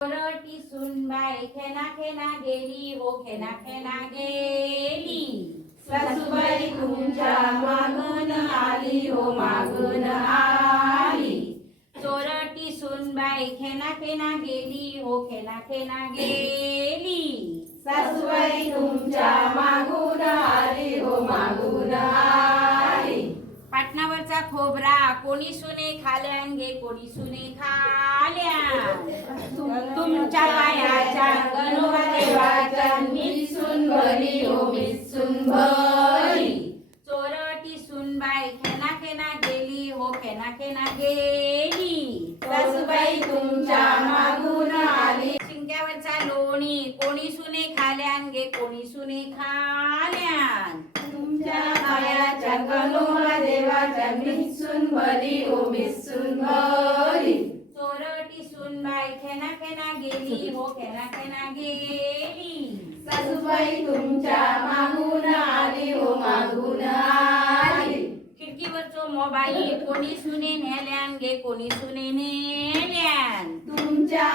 कोरटी सुनबाई खेना खेना गेली हो खेना खेना गेली. सासूबाई तुमच्या मागून आली हो मागून आली. चोरटी सुनबाई खेना खेना गेली हो खेना खेना गेली. सासूबाई तुमच्या मागून आली हो मागून आली. पाटणावरचा खोबरा कोणी सुने खाल्यान गे कोणी सुने खा तुमच्या पायाच्या गणोबा देवाच्या मिसून भरी हो मिसून भरी. चोरटी सुनबाई खेना खेना गेली हो खेना खेना गेली. सासूबाई तुमच्या मागून आली. शिंक्यावरचा लोणी कोणी सुने खाल्यान गे कोणी सुने खाल्यान. तुमच्या पायाच्या गणोबा देवाच्या मिसून भरी हो मिसून भरी चोरटी सुनबाई खेना खेना गेली हो खेना खेना गेली सासूबाई तुमच्या मागून आली हो मागून आली. खिडकीवरचो मोबाईल कोणी सुने नेल्यान गे कोणी सुने नेल्यान तुमच्या